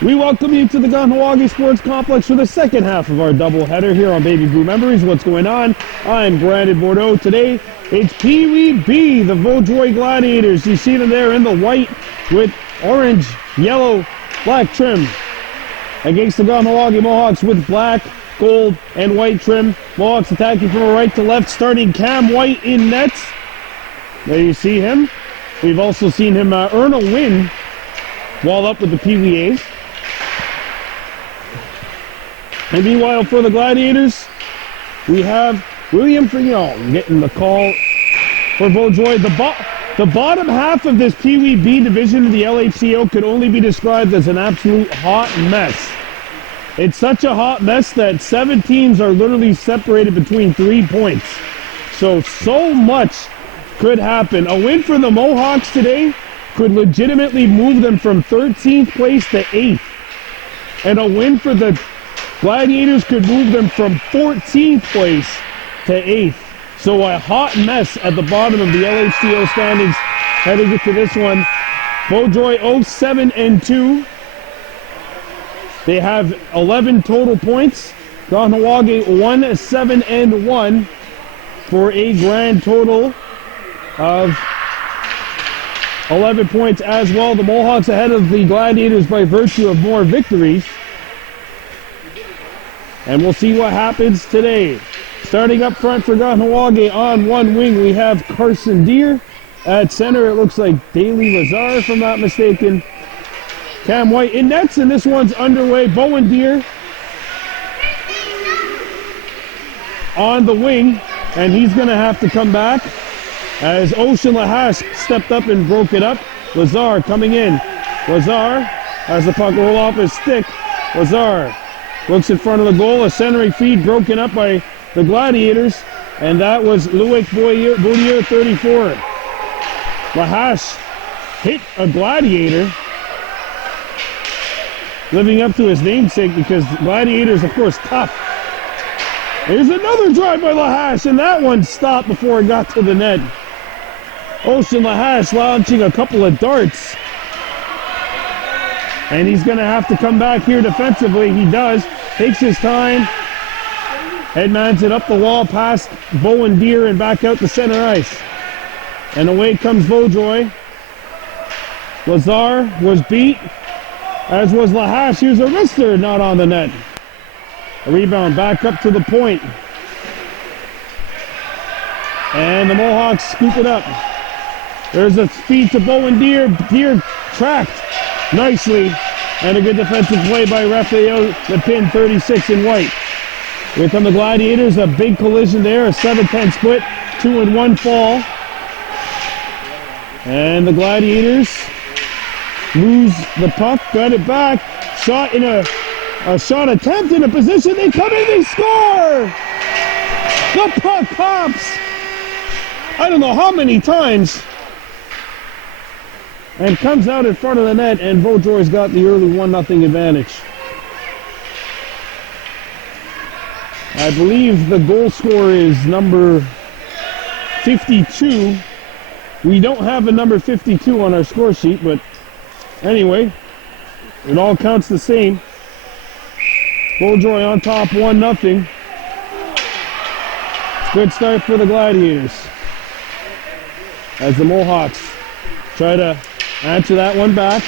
We welcome you to the Kahnawake Sports Complex for the second half of our doubleheader here on Baby Blue Memories. What's going on? I'm Brandon Bordeaux. Today, it's Pee Wee B, the Vaudreuil Gladiators. You see them there in the white with orange, yellow, black trim. Against the Kahnawake Mohawks with black, gold, and white trim. Mohawks attacking from right to left, starting Cam White in nets. There you see him. We've also seen him earn a win while up with the Pee Wee A's. And meanwhile, for the Gladiators, we have William Frignon getting the call for Vaudreuil. The bottom half of this Pee Wee B division of the LHTO could only be described as an absolute hot mess. It's such a hot mess that 7 teams are literally separated between 3 points. So much could happen. A win for the Mohawks today could legitimately move them from 13th place to 8th. And a win for the Gladiators could move them from 14th place to 8th. So a hot mess at the bottom of the LHTO standings heading into this one. Vaudreuil 0-7-2. They have 11 total points. Kahnawake 1-7-1 for a grand total of 11 points as well. The Mohawks ahead of the Gladiators by virtue of more victories. And we'll see what happens today. Starting up front for Kahnawake on one wing, we have Carson Deere. At center, it looks like Daly Lazar, if I'm not mistaken. Cam White in nets, and this one's underway. Bowen Deere on the wing, and he's going to have to come back as Ocean Lahash stepped up and broke it up. Lazar coming in. Lazar has the puck roll off his stick. Lazar looks in front of the goal. A centering feed broken up by the Gladiators, and that was Loic Boudier, 34. Lahash hit a Gladiator, living up to his namesake because Gladiators, of course, tough. There's another drive by Lahash, and that one stopped before it got to the net. Ocean Lahash launching a couple of darts. And he's going to have to come back here defensively. He does. Takes his time. Headmans it up the wall past Bowen Deere and back out to center ice. And away comes Vaudreuil. Lazar was beat, as was Lahash. Here's a wrister, not on the net. A rebound back up to the point. And the Mohawks scoop it up. There's a feed to Bowen Deere. Deere tracked nicely. And a good defensive play by Raphael, the pin, 36 in white. Here come the Gladiators, a big collision there, a 7-10 split, 2-1 fall. And the Gladiators lose the puck, got it back, shot in a shot attempt in a position, they come in, they score! The puck pops! I don't know how many times. And comes out in front of the net, and Vaudreuil's got the early 1-0 advantage. I believe the goal scorer is number 52. We don't have a number 52 on our score sheet, but anyway, it all counts the same. Vaudreuil on top, 1-0. Good start for the Gladiators, as the Mohawks try to answer that one back.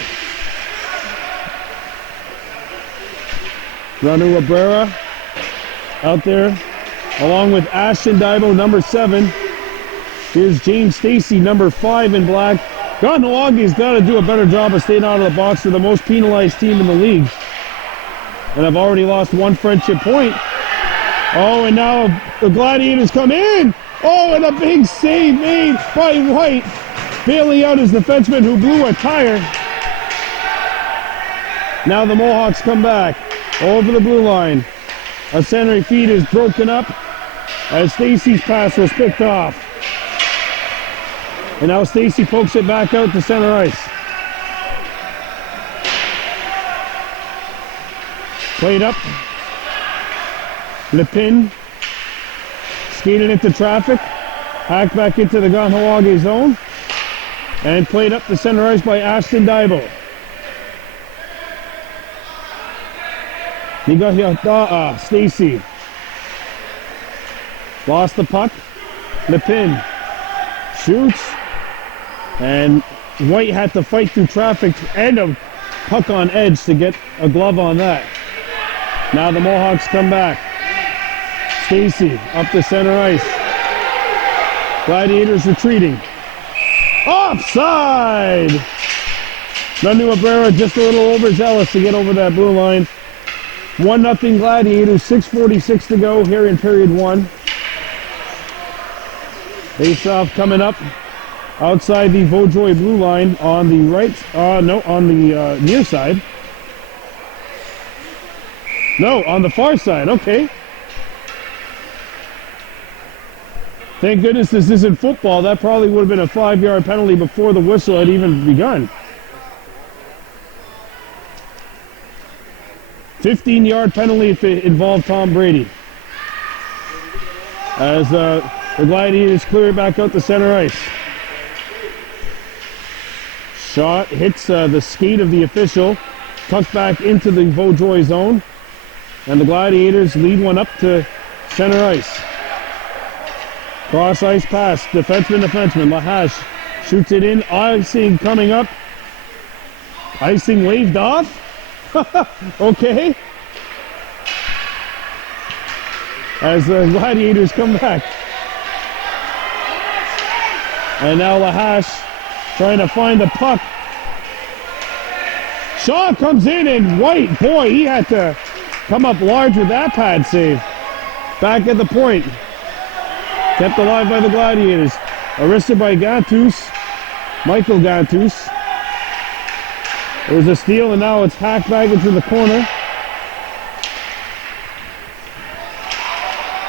Ranu Abrera out there, along with Ashton Daibo, number 7. Here's James Stacy, number 5 in black. Kahnawake's got to do a better job of staying out of the box. They're the most penalized team in the league. And I've already lost 1 friendship point. Oh, and now the Gladiators come in. Oh, and a big save made by White, bailing out his defenseman who blew a tire. Now the Mohawks come back over the blue line. A centering feed is broken up as Stacy's pass was picked off. And now Stacy pokes it back out to center ice. Played up. Lepin skated into traffic. Hacked back into the Kahnawake zone. And played up the center ice by Ashton Daibo. He got here. Stacy. Lost the puck. Lepin shoots. And White had to fight through traffic and a puck on edge to get a glove on that. Now the Mohawks come back. Stacy up the center ice. Gladiators retreating. Offside! Nanu Abrera just a little overzealous to get over that blue line. 1-0 Gladiators, 6:46 to go here in period 1. Face-off coming up outside the Vaudreuil blue line on the right, on the near side. No, on the far side, okay. Thank goodness this isn't football. That probably would have been a 5-yard penalty before the whistle had even begun. 15-yard penalty if it involved Tom Brady. As the Gladiators clear it back out the center ice. Shot hits the skate of the official, tucked back into the Vaudreuil zone, and the Gladiators lead one up to center ice. Cross ice pass, defenseman, Lahash shoots it in, icing coming up. Icing waved off? Okay. As the Gladiators come back. And now Lahash trying to find the puck. Shaw comes in and White, boy, he had to come up large with that pad save. Back at the point. Kept alive by the Gladiators. Arrested by Gantus. Michael Gantus. There's a steal and now it's hacked back into the corner.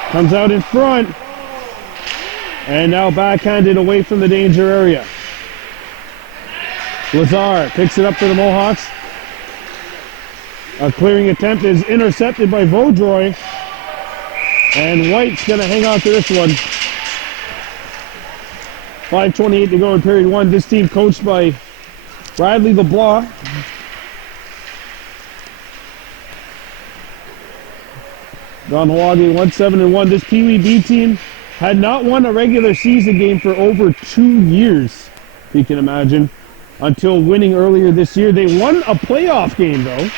Comes out in front. And now backhanded away from the danger area. Lazar picks it up for the Mohawks. A clearing attempt is intercepted by Vaudreuil. And White's going to hang on to this one. 5:28 to go in period 1. This team coached by Bradley LeBlanc. Kahnawake 1-7-1. This Pee Wee B team had not won a regular season game for over 2 years, if you can imagine, until winning earlier this year. They won a playoff game, though.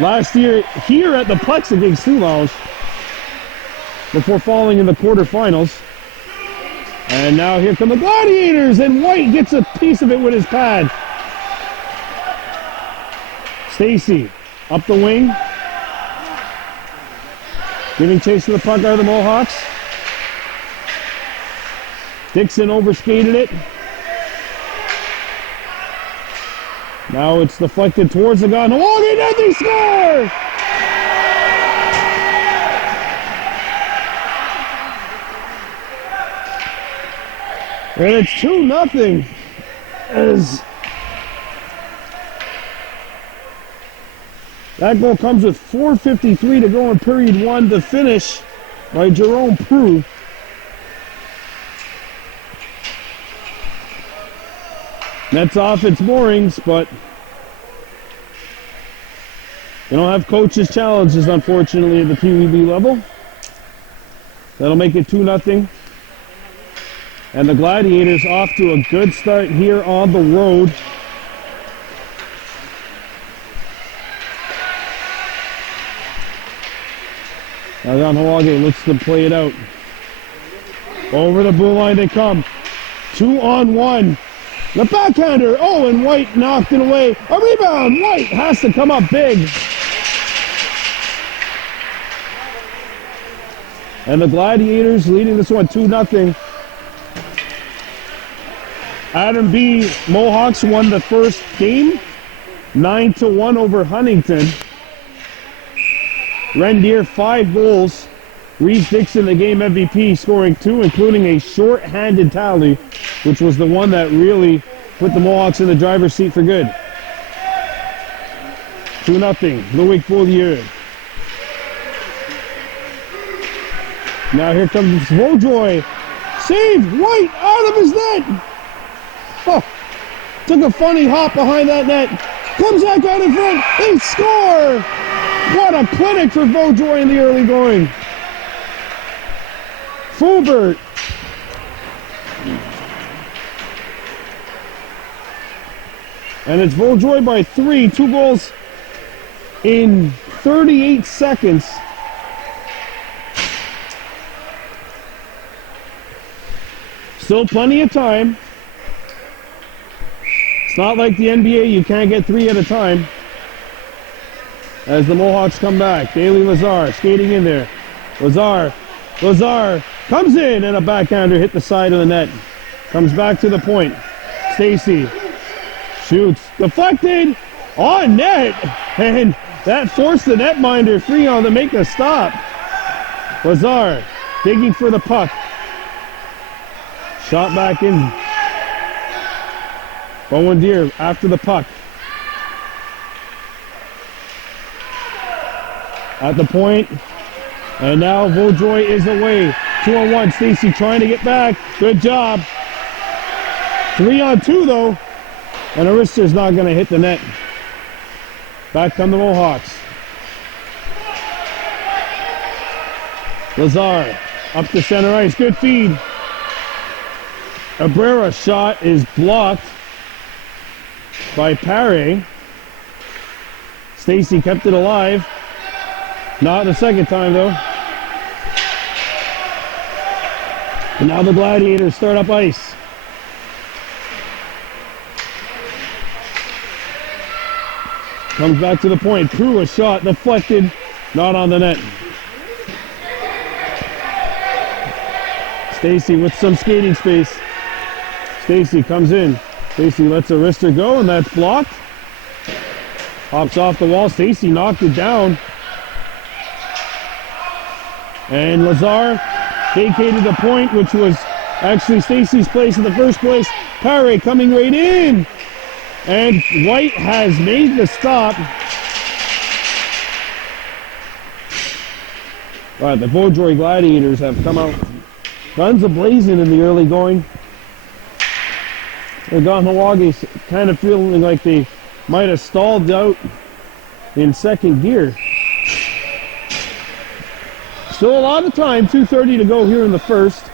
Last year, here at the Plex against Soulange, before falling in the quarterfinals. And now here come the Gladiators, and White gets a piece of it with his pad. Stacy up the wing. Giving chase to the puck out of the Mohawks. Dixon overskated it. Now it's deflected towards the Kahnawake, and they score! And it's 2-0 as that goal comes with 4:53 to go in period 1. The finish by Jerome Prue. Nets off its moorings, but you don't have coaches' challenges, unfortunately, at the Pee Wee B level. That'll make it 2-0. And the Gladiators off to a good start here on the road. Now Kahnawake looks to play it out. Over the blue line they come. 2-on-1. The backhander. Oh, and White knocked it away. A rebound. White has to come up big. And the Gladiators leading this one 2-0. Adam B. Mohawks won the first game. 9-1 over Huntington. Rendier 5 goals. Reese Dixon, the game MVP, scoring 2, including a short-handed tally, which was the one that really put the Mohawks in the driver's seat for good. 2-0, Louis Beaulieu. Now here comes Vaudreuil. Saved, White out of his net. Oh, took a funny hop behind that net. Comes back out in front. They score! What a clinic for Vaudreuil in the early going. Fulbert. And it's Vaudreuil by 3. 2 goals in 38 seconds. Still plenty of time. It's not like the NBA, you can't get 3 at a time. As the Mohawks come back, Daly Lazar skating in there. Lazar comes in, and a backhander hit the side of the net. Comes back to the point. Stacy shoots, deflected, on net, and that forced the netminder Freon to make a stop. Lazar digging for the puck. Shot back in. Bowen Deere after the puck. At the point, and now Vaudreuil is away. 2-on-1, Stacy trying to get back. Good job. 3-on-2 though, and Arista's not going to hit the net. Back come the Mohawks. Lazar up to center ice, good feed. Abrera's shot is blocked by Paré. Stacy kept it alive. Not the second time though. And now the Gladiators start up ice. Comes back to the point. Crew a shot deflected, not on the net. Stacy with some skating space. Stacy comes in. Stacy lets Arista go, and that's blocked. Hops off the wall. Stacy knocked it down. And Lazar vacated the point, which was actually Stacy's place in the first place. Paré coming right in. And White has made the stop. All right, the Vaudreuil Gladiators have come out guns a-blazing in the early going. The Kahnawake kind of feeling like they might have stalled out in second gear. Still a lot of time, 2:30 to go here in the first.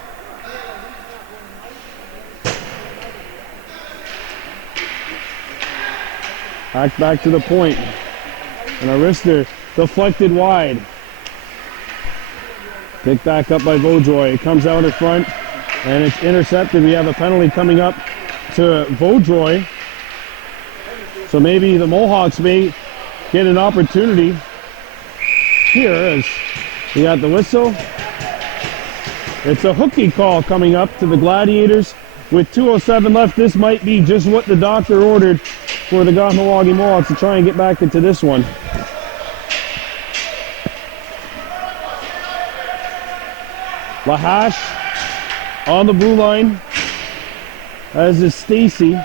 Back to the point. And Arista deflected wide. Picked back up by Vaudreuil. It comes out in front, and it's intercepted. We have a penalty coming up to Vaudreuil. So maybe the Mohawks may get an opportunity here as we got the whistle. It's a hooky call coming up to the Gladiators with 2:07 left. This might be just what the doctor ordered for the Kahnawake Mohawks to try and get back into this one. Lahash on the blue line, as is Stacy.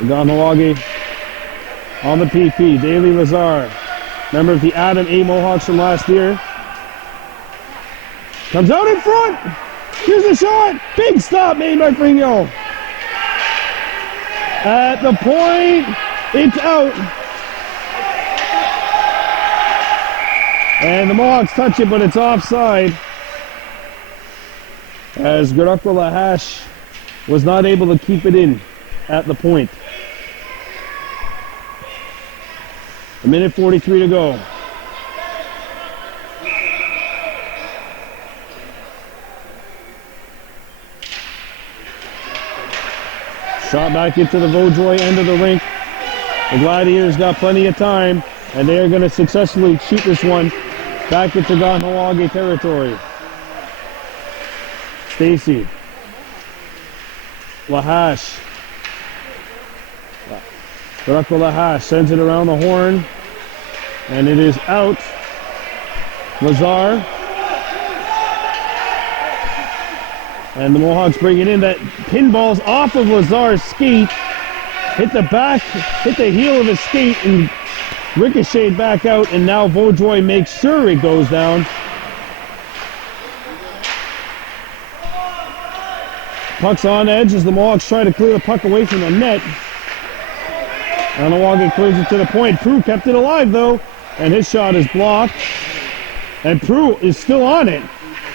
Kahnawake on the PP. Daly Lazar, member of the Adam A. Mohawks from last year. Comes out in front. Here's a shot. Big stop made by Frigno. At the point, it's out. And the Mohawks touch it, but it's offside. As Garakwa Lahash was not able to keep it in at the point. 1:43 to go. Shot back into the Vaudreuil end of the rink. The Gladiators got plenty of time, and they are going to successfully shoot this one back into Kahnawake territory. Stacy. Lahash. Garakwa Lahash sends it around the horn, and it is out. Lazar. And the Mohawks bring it in. That pinball's off of Lazar's skate. Hit the back, hit the heel of his skate, and ricocheted back out. And now Vaudreuil makes sure it goes down. Puck's on edge as the Mohawks try to clear the puck away from the net. Kahnawake clears it to the point. Prue kept it alive though, and his shot is blocked. And Prue is still on it.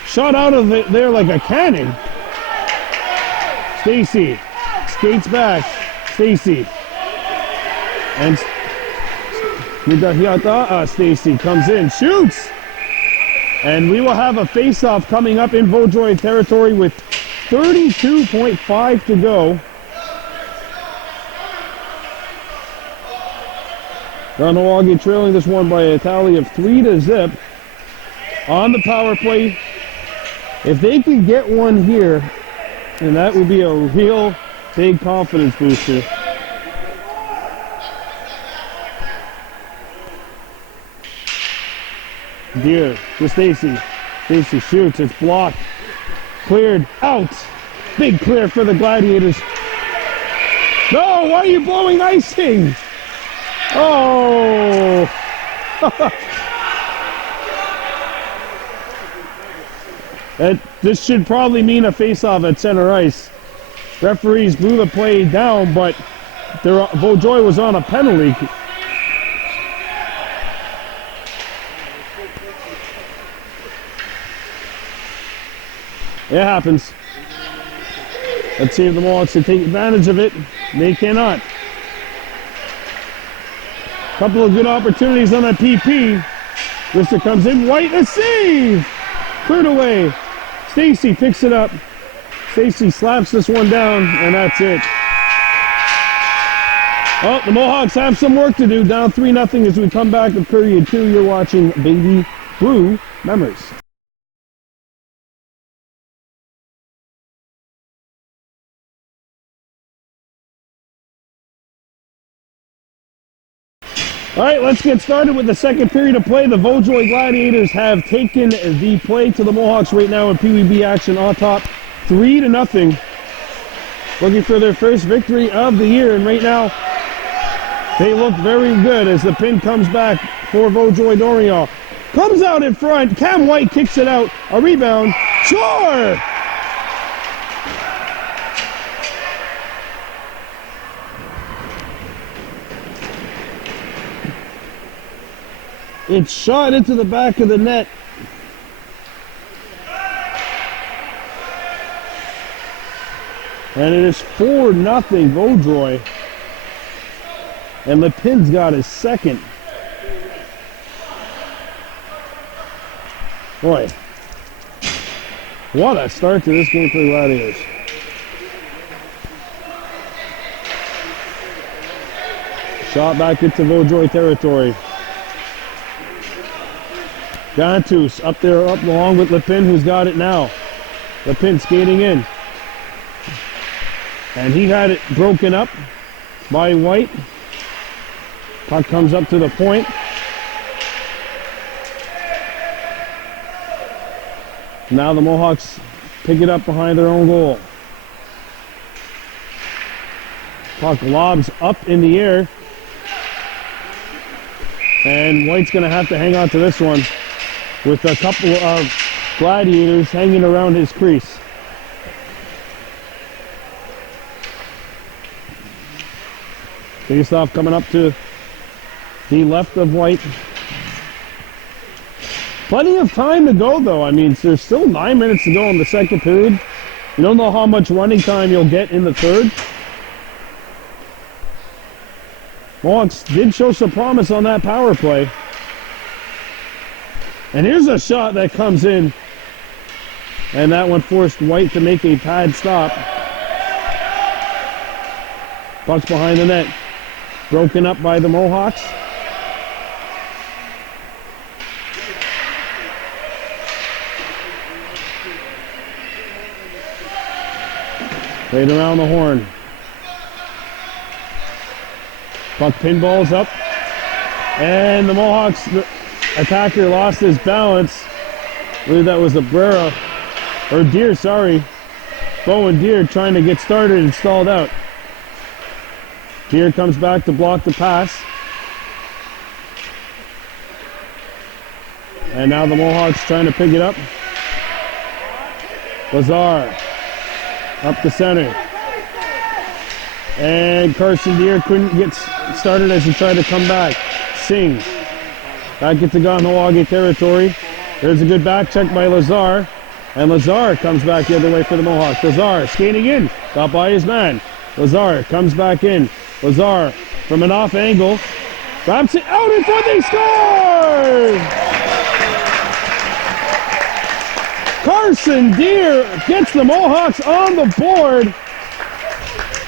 Shot out of there like a cannon. Stacy skates back. Stacy. And Stacy comes in, shoots! And we will have a face-off coming up in Vaudreuil territory with 32.5 to go. Kahnawake trailing this one by a tally of 3-0 on the power play. If they could get one here, then that would be a real big confidence booster. Deer to Stacy. Stacy shoots, it's blocked. Cleared, out. Big clear for the Gladiators. No, why are you blowing icing? Oh! This should probably mean a face-off at center ice. Referees blew the play down, but Vaudreuil was on a penalty. It happens. Let's see if the Mohawks can take advantage of it. They cannot. Couple of good opportunities on that PP. Lister comes in, White, a save! Cleared away. Stacy picks it up. Stacy slaps this one down, and that's it. Oh, the Mohawks have some work to do. Down 3-0 as we come back in period 2. You're watching Baby Blue Memories. All right, let's get started with the second period of play. The Vaudreuil Gladiators have taken the play to the Mohawks right now in PWB action on top, 3-0. Looking for their first victory of the year, and right now they look very good as the pin comes back for Vaudreuil. Dorion comes out in front. Cam White kicks it out. A rebound. Sure! It's shot into the back of the net. And it is 4-0 Vaudreuil. And Lepin's got his second. Boy, what a start to this game for the Gladiators. Shot back into Vaudreuil territory. Gantus up there, up along with Lepin, who's got it now. Lepin skating in. And he had it broken up by White. Puck comes up to the point. Now the Mohawks pick it up behind their own goal. Puck lobs up in the air. And White's going to have to hang on to this one with a couple of Gladiators hanging around his crease. Face-off coming up to the left of White. Plenty of time to go though. I mean, there's still 9 minutes to go in the second period. You don't know how much running time you'll get in the third. Mohawks did show some promise on that power play. And here's a shot that comes in. And that one forced White to make a pad stop. Puck's behind the net. Broken up by the Mohawks. Played around the horn. Puck pinballs up. And the Mohawks attacker lost his balance. I believe that was Abrera. Or Deer, sorry. Bowen Deer trying to get started and stalled out. Deer comes back to block the pass. And now the Mohawks trying to pick it up. Lazar Up the center. And Carson Deere couldn't get started as he tried to come back. Singh. Back into Kahnawake territory. There's a good back check by Lazar. And Lazar comes back the other way for the Mohawks. Lazar skating in. Got by his man. Lazar comes back in. Lazar from an off angle. Grabs it out in front. They score! Carson Deere gets the Mohawks on the board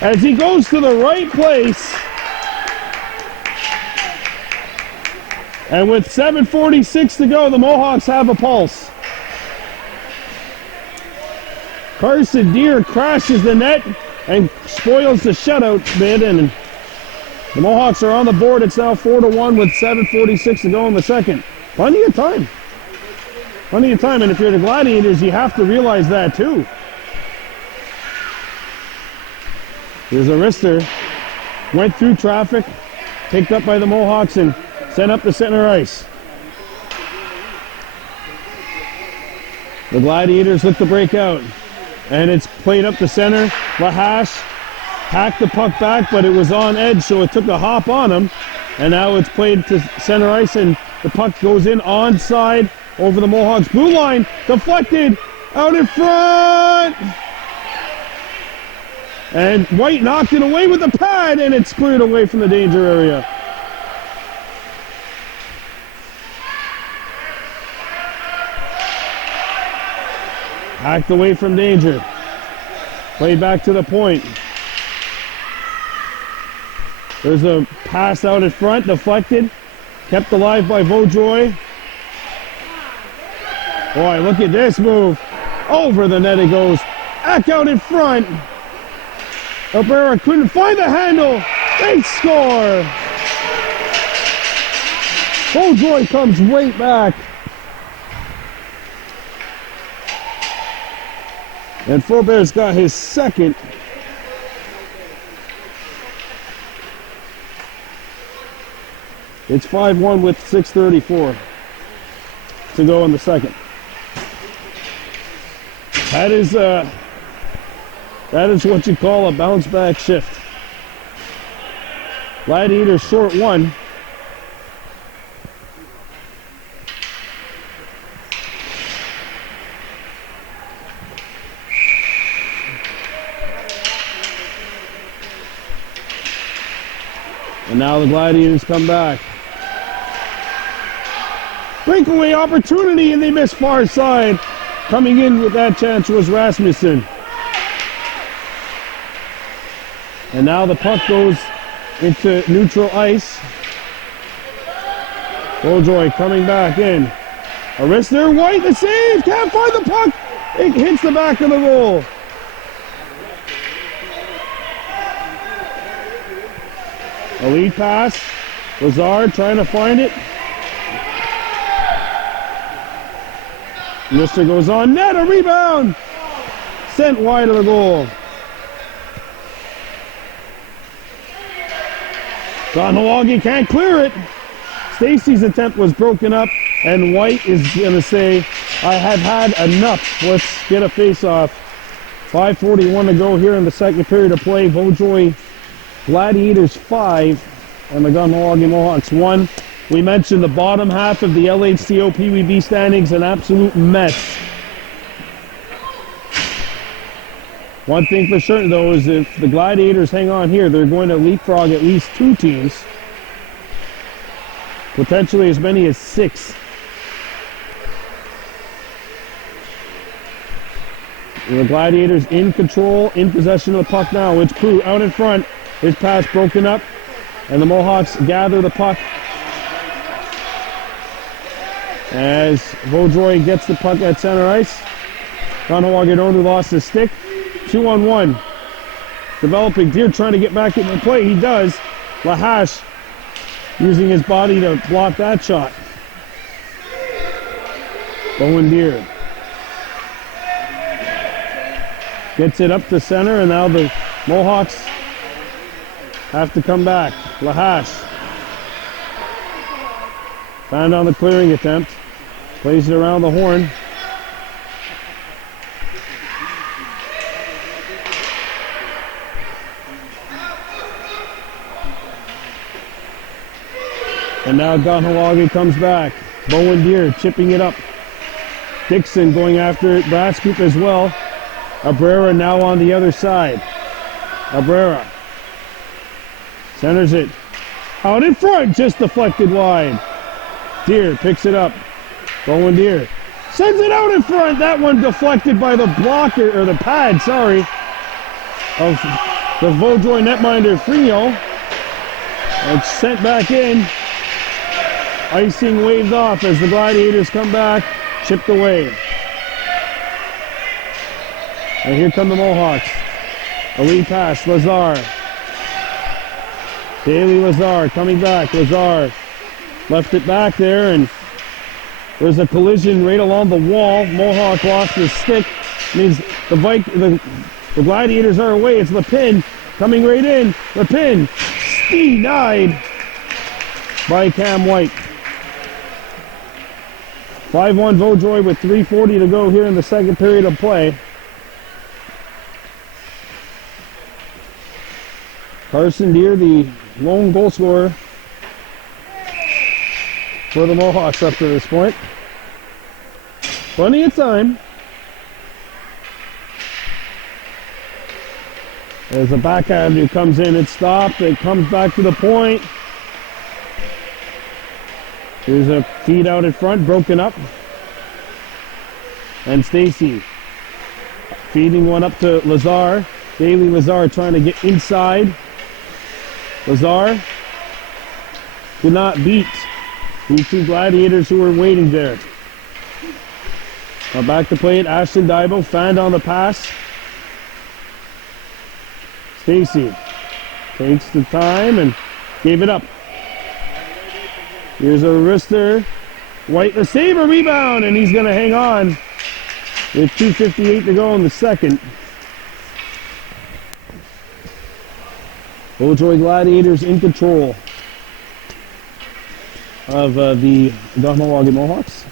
as he goes to the right place. And with 7:46 to go, the Mohawks have a pulse. Carson Deere crashes the net and spoils the shutout bid, and the Mohawks are on the board. It's now 4-1 with 7:46 to go in the second. Plenty of time. Plenty of time, and if you're the Gladiators, you have to realize that too. Here's a wrister. Went through traffic, picked up by the Mohawks, and sent up the center ice. The Gladiators look to break out, and it's played up the center. Lahash hacked the puck back, but it was on edge, so it took a hop on him. And now it's played to center ice, and the puck goes in onside over the Mohawks blue line. Deflected out in front. And White knocked it away with a pad, and it's cleared away from the danger area. Hacked away from danger. Played back to the point. There's a pass out in front, deflected. Kept alive by Vaudreuil. Boy, look at this move. Over the net it goes. Back out in front. Alberta couldn't find the handle. They score. Vaudreuil comes right back. And Faubert's got his second. It's 5-1 with 6:34 to go in the second. That is what you call a bounce back shift. Gladiators short one. And now the Gladiators come back. Breakaway opportunity, and they miss far side. Coming in with that chance was Rasmussen. And now the puck goes into neutral ice. Vaudreuil coming back in. A wrist there, White, the save, can't find the puck. It hits the back of the goal. A lead pass. Lazard trying to find it. Mister goes on net, a rebound. Sent wide of the goal. Kahnawake can't clear it. Stacy's attempt was broken up, and White is going to say, I have had enough. Let's get a face-off. 5:41 to go here in the second period of play. Vaudreuil Gladiators 5 and the Kahnawake Mohawks 1. We mentioned the bottom half of the LHTO PWB standings, an absolute mess. One thing for certain, though, is if the Gladiators hang on here, they're going to leapfrog at least 2 teams. Potentially as many as 6. The Gladiators in control, in possession of the puck now. It's Prue out in front. His pass broken up, and the Mohawks gather the puck. As Vaudreuil gets the puck at center ice. Kahnawake only lost his stick. 2-on-1. Developing. Deere trying to get back into play. He does. Lahash using his body to block that shot. Bowen Deere gets it up to center, and now the Mohawks have to come back. Lahash found on the clearing attempt. Plays it around the horn. And now Kahnawake comes back. Bowen Deere chipping it up. Dixon going after it. Brass Group as well. Abrera now on the other side. Abrera centers it. Out in front, just deflected wide. Deere picks it up. Bowen Deere sends it out in front. That one deflected by the blocker, or the pad, sorry, of the Vaudreuil netminder Frignon. It's sent back in. Icing waved off as the Gladiators come back, chipped away. And here come the Mohawks. A lead pass, Lazar. Daly Lazar coming back. Lazar left it back there, and there's a collision right along the wall. Mohawk lost his stick. Means the Gladiators are away. It's Lepin coming right in. Lepin denied by Cam White. 5-1 Vaudreuil with 3:40 to go here in the second period of play. Carson Deere, the lone goal scorer for the Mohawks up to this point. Plenty of time. There's a backhand who comes in, it's stopped, it comes back to the point. There's a feed out in front, broken up. And Stacy feeding one up to Lazar. Daly Lazar trying to get inside. Lazar could not beat the two Gladiators who were waiting there. Now back to play it, Ashton Daibo, fanned on the pass. Stacy takes the time and gave it up. Here's a wrister. White the save, a rebound, and he's going to hang on with 2:58 to go in the second. Vaudreuil Gladiators in control of the Kahnawake Mohawks.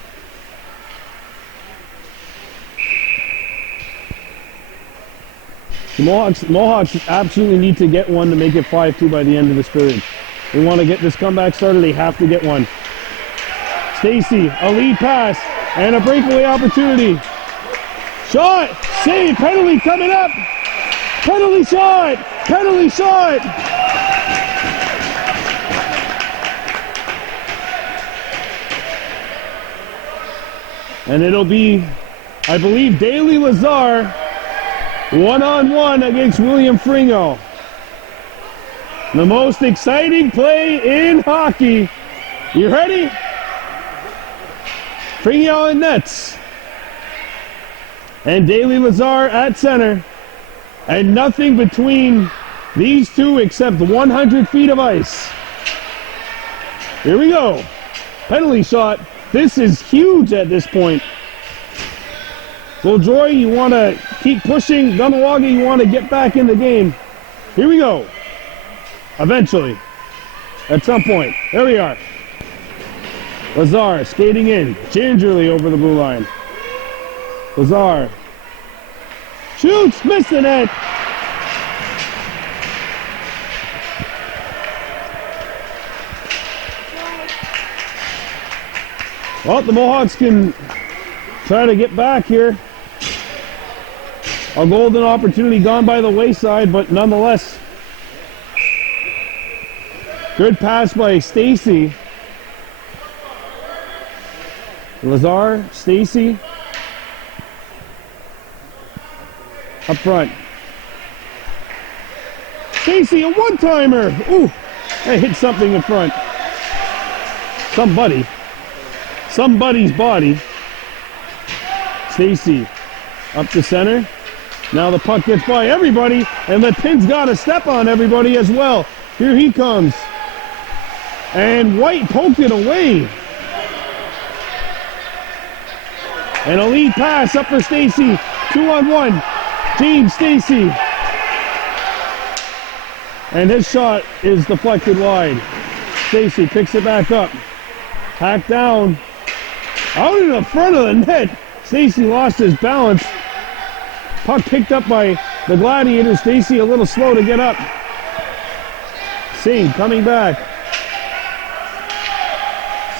The Mohawks absolutely need to get one to make it 5-2 by the end of this period. They want to get this comeback started, they have to get one. Stacy, a lead pass, and a breakaway opportunity. Shot, save, penalty coming up. Penalty shot, penalty shot. And it'll be, I believe, Daly Lazar one-on-one against William Frignon. The most exciting play in hockey. You ready? Frignon in nets. And Daly Lazar at center. And nothing between these two except 100 feet of ice. Here we go. Penalty shot. This is huge at this point. Vaudreuil, you want to keep pushing. Kahnawake, you want to get back in the game. Here we go. Eventually. At some point. There we are. Lazar skating in. Gingerly over the blue line. Lazar. Shoots. Missed the net. Well, the Mohawks can try to get back here. A golden opportunity gone by the wayside, but nonetheless. Good pass by Stacy. Lazar, Stacy. Up front. Stacy, a one-timer. Ooh, I hit something in front. Somebody's body. Stacy up to center. Now the puck gets by everybody, and Lepin's got to step on everybody as well. Here he comes. And White poked it away. And a lead pass up for Stacy. 2-on-1. James Stacy. And his shot is deflected wide. Stacy picks it back up. Hacked down. Out in the front of the net. Stacy lost his balance. Puck picked up by the Gladiators. Stacy a little slow to get up. Singh coming back.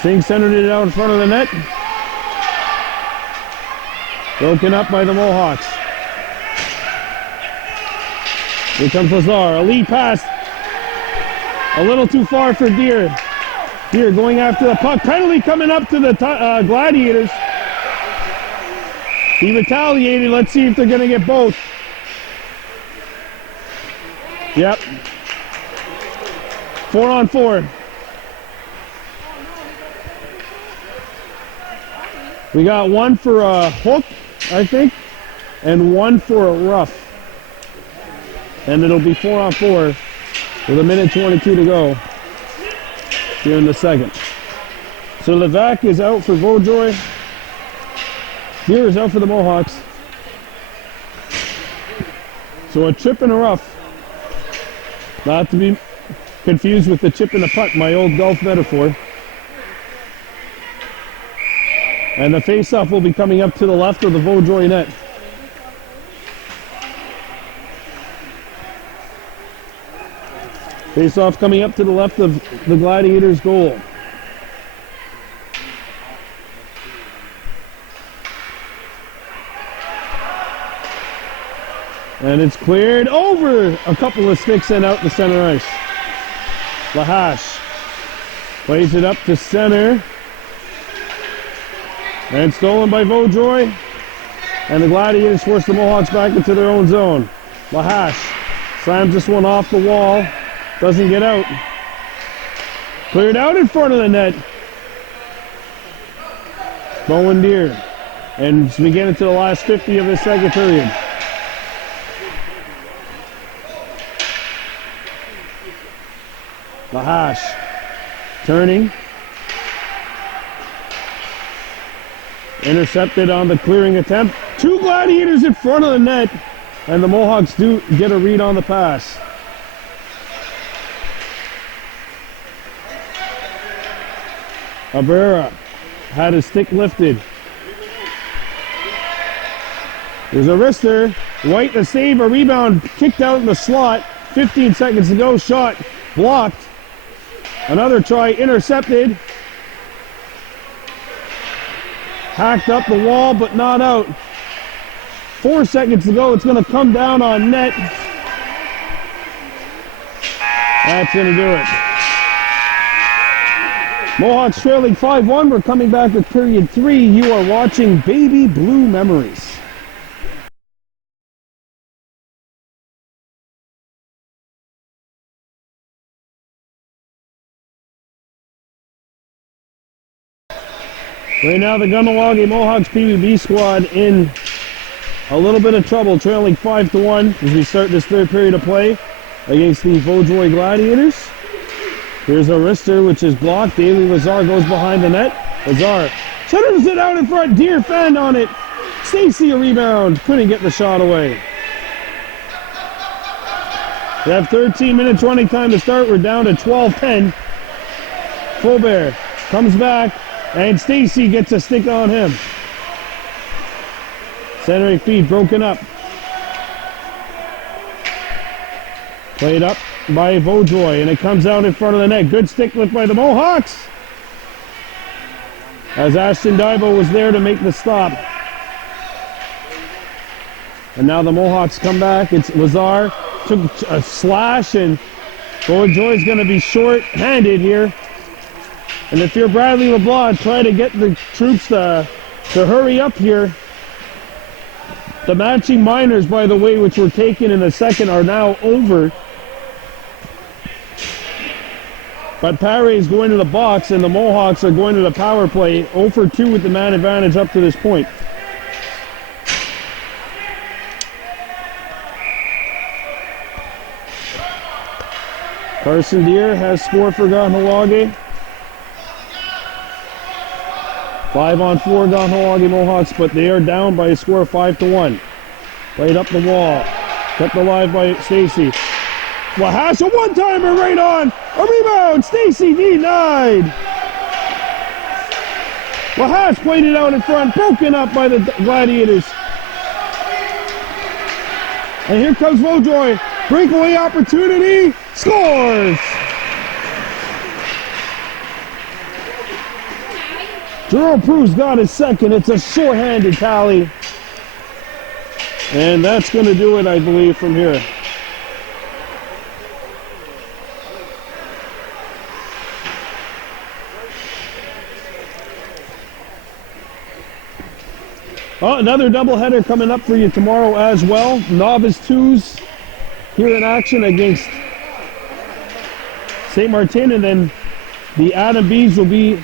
Singh centered it out in front of the net. Broken up by the Mohawks. Here comes Lazar. A lead pass. A little too far for Deer. Deer going after the puck. Penalty coming up to the Gladiators. He retaliated. Let's see if they're going to get both. Yep. 4-on-4. We got one for a hook, I think, and one for a rough. And it'll be 4-on-4 with 1:22 to go here in the second. So Levac is out for Vaudreuil. Deer is out for the Mohawks. So a chip and a rough. Not to be confused with the chip and the putt, my old golf metaphor. And the face-off will be coming up to the left of the Vaudreuil net. Face-off coming up to the left of the Gladiators' goal. And it's cleared over a couple of sticks and out the center ice. Lahash plays it up to center. And stolen by Vaudreuil. And the Gladiators force the Mohawks back into their own zone. Lahash slams this one off the wall. Doesn't get out. Cleared out in front of the net. Bowen Deer. And as we get into the last 50 of the second period. Lahash turning. Intercepted on the clearing attempt. Two Gladiators in front of the net. And the Mohawks do get a read on the pass. Abrera had his stick lifted. There's a wrister. White the save, a rebound, kicked out in the slot. 15 seconds to go, shot blocked. Another try intercepted. Hacked up the wall, but not out. 4 seconds to go, it's going to come down on net. That's going to do it. Mohawks trailing 5-1. We're coming back with period 3. You are watching Baby Blue Memories. Right now the Kahnawake Mohawks PBB squad in a little bit of trouble, trailing 5-1 as we start this third period of play against the Vaudreuil Gladiators. Here's a wrister, which is blocked. Daly Lazar goes behind the net. Lazar centers it out in front. Deer fend on it. Stacy a rebound. Couldn't get the shot away. We have 13 minutes running time to start. We're down to 12-10. Fulbert comes back, and Stacy gets a stick on him. Centering feed broken up. Played up by Vaudreuil, and it comes out in front of the net. Good stick lift by the Mohawks. As Ashton Dibo was there to make the stop. And now the Mohawks come back. It's Lazar. Took a slash, and Vaudreuil's going to be short-handed here. And if you're Bradley LeBlanc, try to get the troops to hurry up here. The matching minors, by the way, which were taken in the second, are now over. But Pare is going to the box, and the Mohawks are going to the power play. 0 for 2 with the man advantage up to this point. Carson Deere has scored for Kahnawake. 5-on-4 Kahnawake Mohawks, but they are down by a score of 5-1. Played up the wall. Kept alive by Stacy. Lahash, a one-timer right on. A rebound. Stacy denied. Lahash played it out in front. Broken up by the Gladiators. And here comes Vaudreuil. Breakaway opportunity. Scores. Jerome Prue's got his second. It's a short-handed tally. And that's going to do it, I believe, from here. Oh, another doubleheader coming up for you tomorrow as well. Novice 2s here in action against St. Martin, and then the Adam B's will be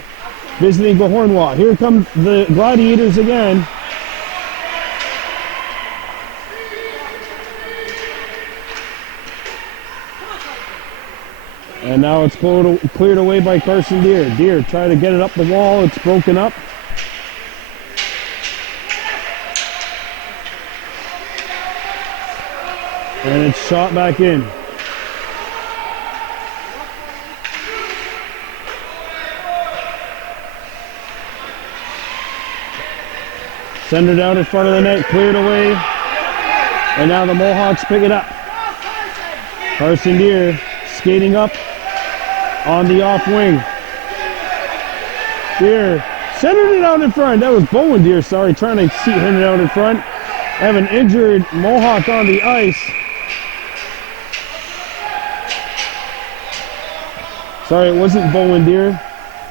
visiting Beauharnois. Here come the Gladiators again. And now it's cleared away by Carson Deere. Deere trying to get it up the wall. It's broken up. And it's shot back in. Send it out in front of the net, cleared away. And now the Mohawks pick it up. Carson Deere skating up on the off wing. Deere centered it out in front. That was Bowen Deere, sorry, trying to hit it out in front. Have an injured Mohawk on the ice. Sorry, it wasn't Bowen Deere.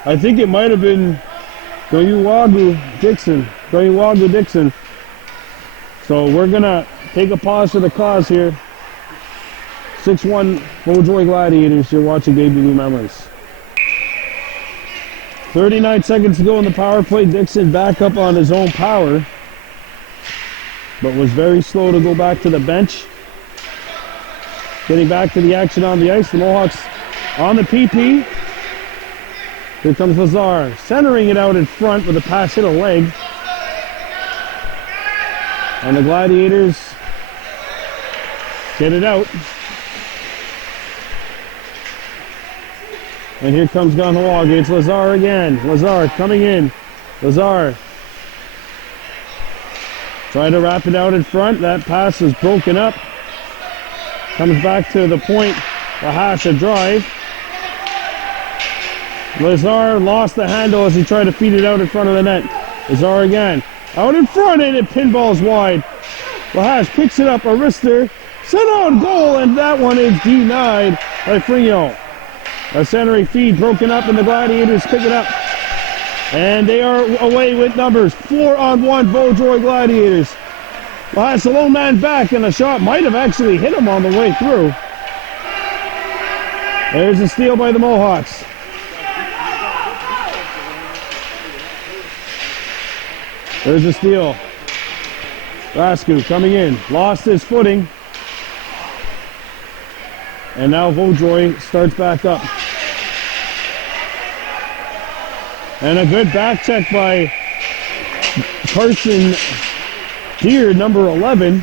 I think it might have been Goyuwagu Dixon. So we're gonna take a pause for the cause here. 6-1 Vaudreuil Gladiators. You're watching Baby Blue Memories. 39 seconds to go in the power play. Dixon back up on his own power, but was very slow to go back to the bench. Getting back to the action on the ice. The Mohawks on the PP. Here comes Lazar, centering it out in front with a pass hit a leg. And the Gladiators get it out. And here comes Kahnawake. It's Lazar again. Lazar coming in. Lazar trying to wrap it out in front. That pass is broken up. Comes back to the point. Lahasa drive. Lazar lost the handle as he tried to feed it out in front of the net. Lazar again. Out in front, and it pinballs wide. Lahas picks it up. A wrister. Sent on goal, and that one is denied by Frigno. A centering feed broken up, and the Gladiators pick it up. And they are away with numbers. 4-on-1 Vaudreuil Gladiators. Lahas a lone man back, and a shot might have actually hit him on the way through. There's a steal by the Mohawks. There's a steal. Rasku coming in. Lost his footing. And now Vaudreuil starts back up. And a good back check by Carson Deere, number 11.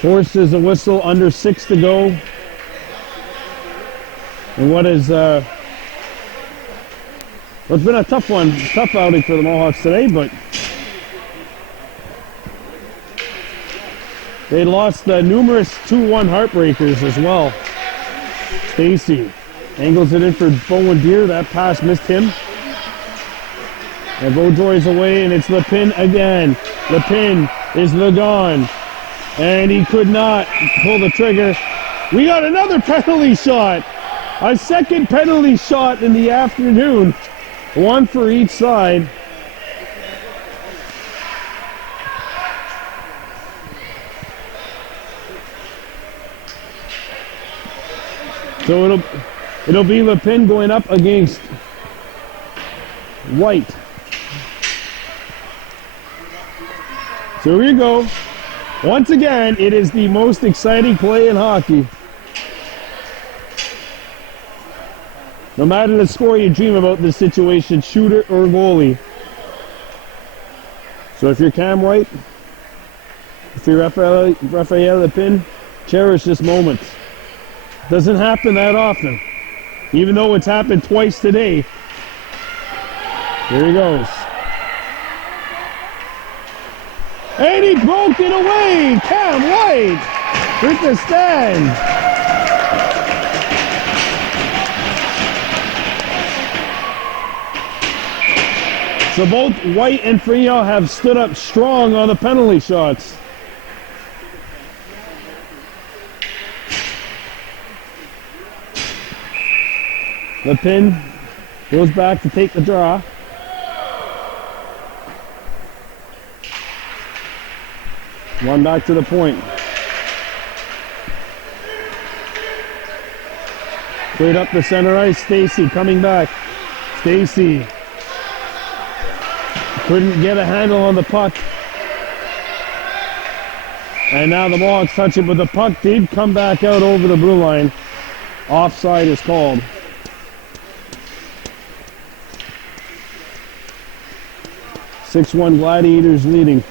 Forces a whistle under 6 to go. And what is it's been a tough outing for the Mohawks today, but they lost numerous 2-1 heartbreakers as well. Stacy angles it in for Bowen Deere. That pass missed him. And Vaudreuil's away, and it's Lepin again. Lepin is Lagon, and he could not pull the trigger. We got another penalty shot. A second penalty shot in the afternoon. One for each side. So it'll be Lepin going up against White. So here we go. Once again, it is the most exciting play in hockey. No matter the score, you dream about this situation, shooter or goalie. So if you're Cam White, if you're Raphael Lepin, cherish this moment. Doesn't happen that often, even though it's happened twice today. Here he goes. And he broke it away! Cam White with the stand. So both White and Frignon have stood up strong on the penalty shots. The pin goes back to take the draw. One back to the point. Straight up the center ice, Stacy coming back. Stacy couldn't get a handle on the puck. And now the Mohawks touch it, but the puck did come back out over the blue line. Offside is called. (6-1) Gladiators leading.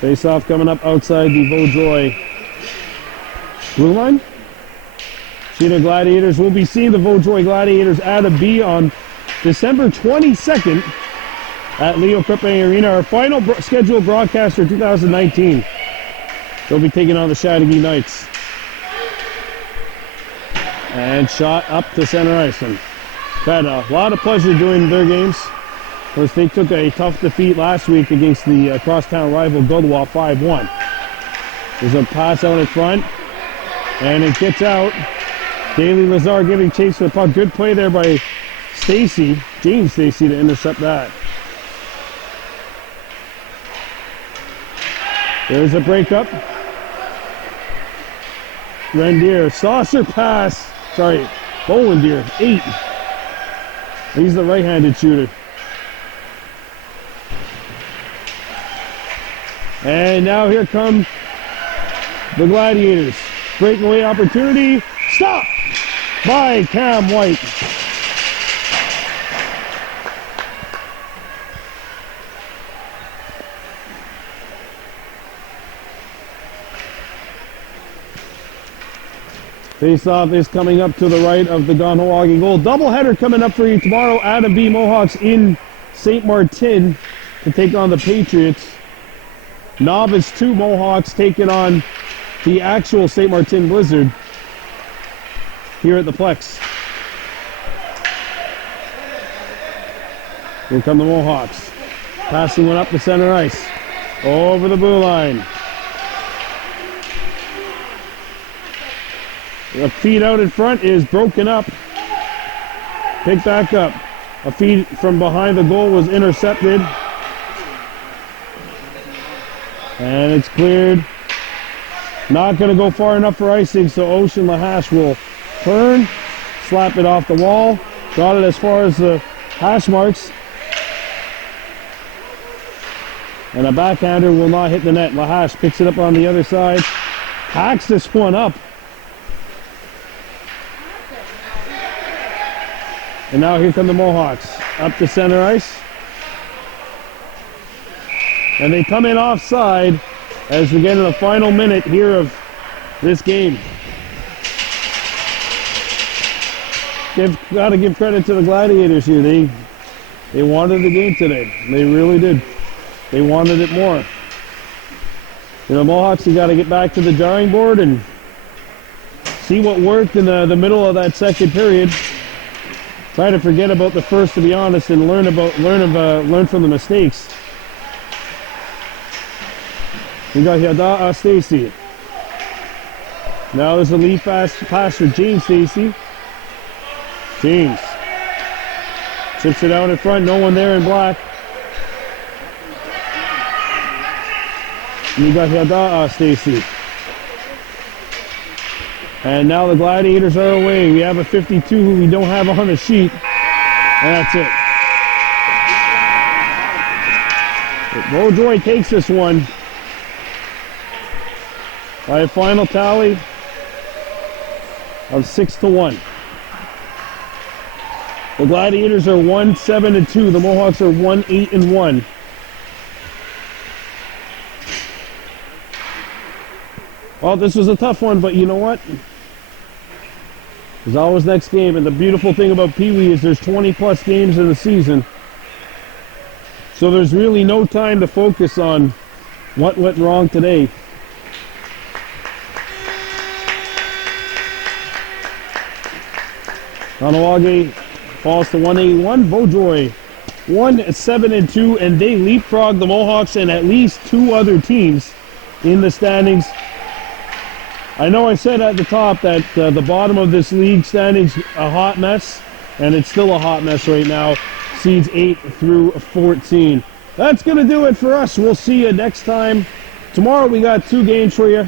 Face-off coming up outside the Vaudreuil blue line. Sheena Gladiators will be seeing the Vaudreuil Gladiators at a B on December 22nd at Leo Krippe Arena, our final scheduled broadcast for 2019. They'll be taking on the Chateauguay Knights. And shot up to center ice. And had a lot of pleasure doing their games. Of course, they took a tough defeat last week against the crosstown rival Godwa 5-1. There's a pass out in front, and it gets out. Daly Lazar giving chase to the puck. Good play there by Stacy, James Stacy, to intercept that. There's a breakup. Rendier, saucer pass. Sorry, Bowendier, 8. He's the right-handed shooter. And now here come the Gladiators. Breakaway opportunity. Stop by Cam White. Face-off is coming up to the right of the Kahnawake goal. Doubleheader coming up for you tomorrow. Adam B. Mohawks in St. Martin to take on the Patriots. Novice 2 Mohawks taking on the actual St. Martin Blizzard here at the Plex. Here come the Mohawks. Passing one up the center ice. Over the blue line. The feed out in front is broken up. Picked back up. A feed from behind the goal was intercepted. And it's cleared. Not going to go far enough for icing, so Ocean Lahash will turn, slap it off the wall. Got it as far as the hash marks. And a backhander will not hit the net. Lahash picks it up on the other side. Hacks this one up. And now here come the Mohawks. Up to center ice. And they come in offside as we get in the final minute here of this game. They've got to give credit to the Gladiators here. They wanted the game today. They really did. They wanted it more. You know, Mohawks, you got to get back to the drawing board and see what worked in the middle of that second period. Try to forget about the first, to be honest, and learn from the mistakes. We got Yada Stacy. Now there's a lead pass for James Stacy. James chips it out in front. No one there in black. And we got Yada Stacy. And now the Gladiators are away. We have a 52 who we don't have on the sheet. And that's it. Vaudreuil takes this one by a final tally of 6-1. The Gladiators are 1-7-2. The Mohawks are 1-8-1. Well, this was a tough one, but you know what? There's always next game, and the beautiful thing about Pee Wee is there's 20 plus games in the season. So there's really no time to focus on what went wrong today. Kahnawake falls to 181. Vaudreuil 1-7-2, and they leapfrog the Mohawks and at least 2 other teams in the standings. I know I said at the top that the bottom of this league standings a hot mess, and it's still a hot mess right now. Seeds 8 through 14. That's going to do it for us. We'll see you next time. Tomorrow we got 2 games for you.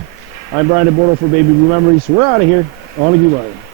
I'm Brian DeBordo for Baby Blue Memories. We're out of here. On to Gladiators.